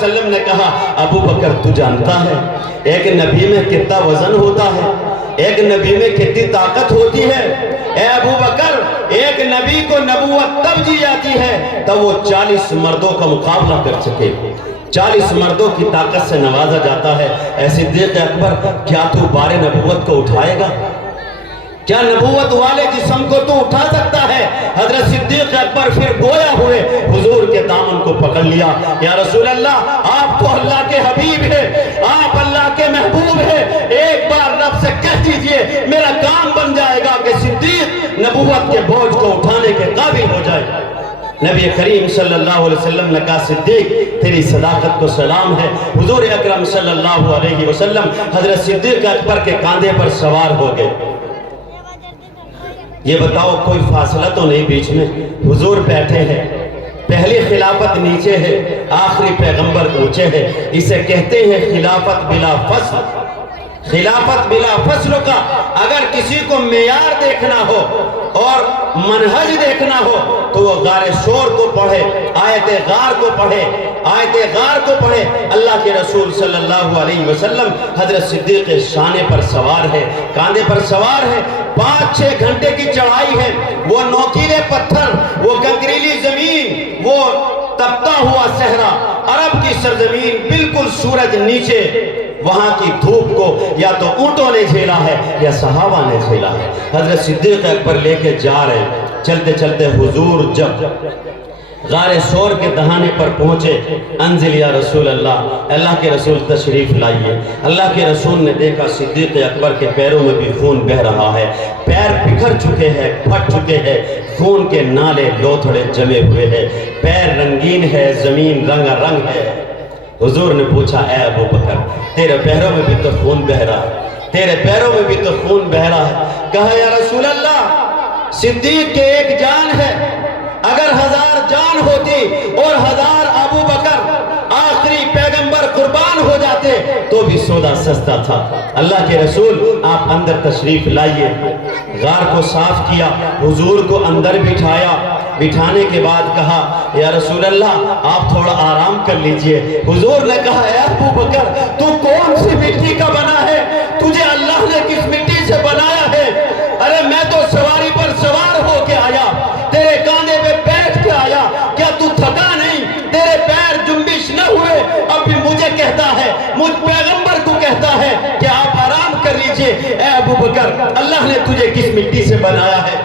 وسلم نے کہا ابو بکر تو جانتا ہے ایک نبی میں کتنا وزن ہوتا ہے، ایک نبی میں کتنی طاقت ہوتی ہے؟ اے ابو بکر، ایک نبی کو نبوت تب دی جاتی ہے تب وہ 40 مردوں کا مقابلہ کر سکے، 40 مردوں کی طاقت سے نوازا جاتا ہے۔ اے صدیق اکبر، کیا تو بار نبوت کو اٹھائے گا؟ کیا نبوت والے جسم کو تو اٹھا سکتا ہے؟ حضرت صدیق اکبر پھر گویا ہوئے، حضور کے دامن کو پکڑ لیا۔ یا رسول اللہ، آپ تو اللہ کے حبیب ہیں، آپ اللہ کے محبوب ہیں، ایک بار رب سے کہہ دیجئے میرا کام بن جائے گا کہ صدیق نبوت کے بوجھ کو اٹھانے کے قابل ہو جائے۔ نبی کریم صلی اللہ علیہ وسلم نے کہا صدیق تیری صداقت کو سلام ہے۔ حضور اکرم صلی اللہ علیہ وسلم حضرت صدیق اکبر کے کاندھے پر سوار ہو گئے۔ یہ بتاؤ کوئی فاصلہ تو نہیں بیچ میں، حضور بیٹھے ہیں، پہلی خلافت نیچے ہے، آخری پیغمبر اونچے ہے، اسے کہتے ہیں خلافت بلا فصل۔ خلافت بلا فصل کا اگر کسی کو معیار دیکھنا ہو اور منہج دیکھنا ہو تو وہ غار شور کو پڑھے، آیت غار کو پڑھے، آیت غار کو پڑھے۔ اللہ کے رسول صلی اللہ علیہ وسلم حضرت صدیق شانے پر سوار ہے، کاندھے پر سوار ہے، 5-6 گھنٹے کی چڑھائی ہے، وہ نوکیلے پتھر، وہ گنگریلی زمین، وہ تپتا ہوا صحرا، عرب کی سرزمین، بالکل سورج نیچے، وہاں کی دھوپ کو یا تو اونٹوں نے جھیلا ہے یا صحابہ نے جھیلا ہے۔ حضرت صدیق اکبر لے کے جا رہے، چلتے چلتے حضور جب غار سور کے دہانے پر پہنچے، انزل یا رسول اللہ، اللہ کے رسول تشریف لائیے۔ اللہ کے رسول نے دیکھا صدیق اکبر کے پیروں میں بھی خون بہ رہا ہے، پیر بکھر چکے ہیں، پھٹ چکے ہیں، خون کے نالے لوتھڑے جمے ہوئے ہیں، پیر رنگین ہے، زمین رنگا رنگ ہے۔ حضور نے پوچھا اے ابو بکر تیرے پیروں میں بھی تو خون بہ رہا ہے، تیرے پیروں میں بھی تو خون بہ رہا ہے۔ کہا یا رسول اللہ صدیق کے ایک جان ہے، اگر 1000 جان ہوتی اور 1000 ابو بکر آخری پیغمبر قربان ہو جاتے تو بھی سودا سستا تھا۔ اللہ کے رسول آپ اندر تشریف لائیے۔ غار کو صاف کیا، حضور کو اندر بٹھایا، بٹھانے کے بعد کہا یا رسول اللہ آپ تھوڑا آرام کر لیجئے۔ حضور نے کہا اے ابو بکر تو کون سی مٹی کا بنا ہے؟ تجھے اللہ نے کس مٹی سے بنایا ہے؟ ارے میں تو سواری پر سوار ہو کے آیا، تیرے کاندھے پہ بیٹھ کے آیا، کیا تو تھکا نہیں؟ تیرے پیر جنبش نہ ہوئے؟ اب بھی مجھے کہتا ہے، مجھ پیغمبر کو کہتا ہے کہ آپ آرام کر لیجئے۔ اے ابو بکر اللہ نے تجھے کس مٹی سے بنایا ہے؟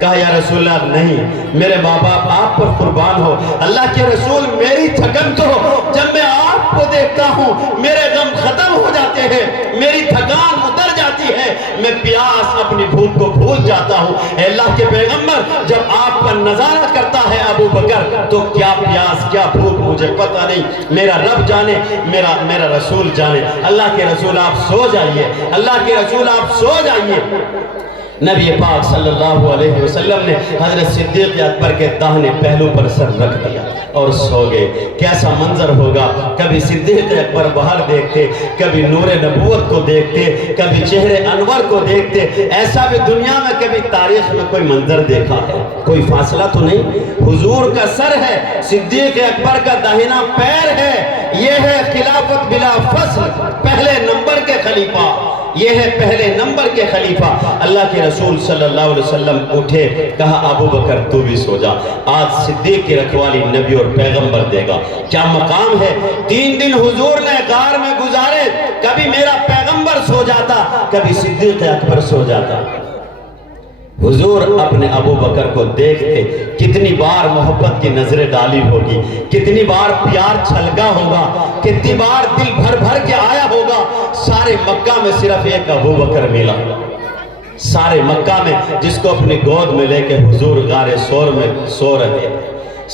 کہا یا رسول اللہ نہیں، میرے ماں باپ آپ پر قربان ہو۔ اللہ کے رسول میری تھکن تو جب میں آپ کو دیکھتا ہوں میرے غم ختم ہو جاتے ہیں، میری تھکان اتر جاتی ہے، میں پیاس اپنی بھوک کو بھول جاتا ہوں۔ اے اللہ کے پیغمبر جب آپ کا نظارہ کرتا ہے ابو بکر تو کیا پیاس کیا بھوک مجھے پتہ نہیں، میرا رب جانے، میرا رسول جانے۔ اللہ کے رسول آپ سو جائیے، اللہ کے رسول آپ سو جائیے۔ نبی پاک صلی اللہ علیہ وسلم نے حضرت صدیق اکبر کے داہنے پہلو پر سر رکھ دیا اور سو گئے۔ کیسا منظر ہوگا، کبھی صدیق اکبر باہر دیکھتے، کبھی نور نبوت کو دیکھتے، کبھی چہرے انور کو دیکھتے۔ ایسا بھی دنیا میں کبھی تاریخ میں کوئی منظر دیکھا ہے؟ کوئی فاصلہ تو نہیں۔ حضور کا سر ہے، صدیق اکبر کا داہنا پیر ہے، یہ ہے خلافت بلا فصل، پہلے نمبر کے خلیفہ، یہ ہے پہلے نمبر کے خلیفہ۔ اللہ کے رسول صلی اللہ علیہ وسلم اٹھے، کہا ابو بکر تو بھی سو جا، آج صدیق کی رکھوالی نبی اور پیغمبر دے گا۔ کیا مقام ہے! 3 دن حضور نے غار میں گزارے، کبھی میرا پیغمبر سو جاتا، کبھی صدیق اکبر سو جاتا۔ حضور اپنے ابو بکر کو دیکھتے، کتنی بار محبت کی نظریں ڈالی ہوگی، کتنی بار پیار چھلکا ہوگا، کتنی بار دل بھر بھر کے آیا ہوگا۔ سارے مکہ میں صرف ایک ابو بکر ملا، سارے مکہ میں جس کو اپنی گود میں لے کے حضور غار سور میں سو رہے۔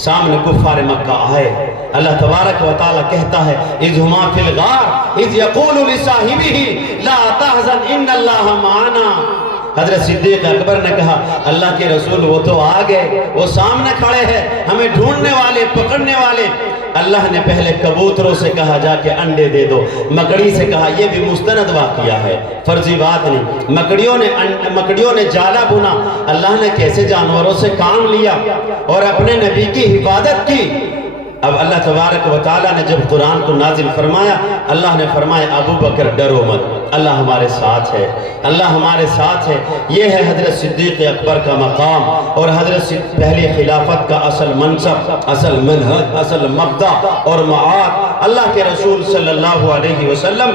سامنے کفار مکہ آئے، اللہ تبارک و تعالی کہتا ہے اذ ہما فی الغار اذ یقول لصاحبہ لا تحزن ان اللہ معنا۔ حضرت صدیق اکبر نے کہا اللہ کے رسول وہ تو آ گئے، وہ سامنے کھڑے ہیں، ہمیں ڈھونڈنے والے، پکڑنے والے۔ اللہ نے پہلے کبوتروں سے کہا جا کے انڈے دے دو، مکڑی سے کہا، یہ بھی مستند واقعہ ہے، فرضی بات نہیں۔ مکڑیوں نے جالا بنا، اللہ نے کیسے جانوروں سے کام لیا اور اپنے نبی کی حفاظت کی۔ اب اللہ تبارک و تعالیٰ نے جب قرآن کو نازل فرمایا، اللہ نے فرمایا ابو بکر ڈرو مت، اللہ ہمارے ساتھ ہے، اللہ ہمارے ساتھ ہے۔ یہ ہے حضرت صدیق اکبر کا مقام اور حضرت پہلی خلافت کا اصل منصب، اصل منہج، اصل مبدأ اور معاد۔ اللہ کے رسول صلی اللہ علیہ وسلم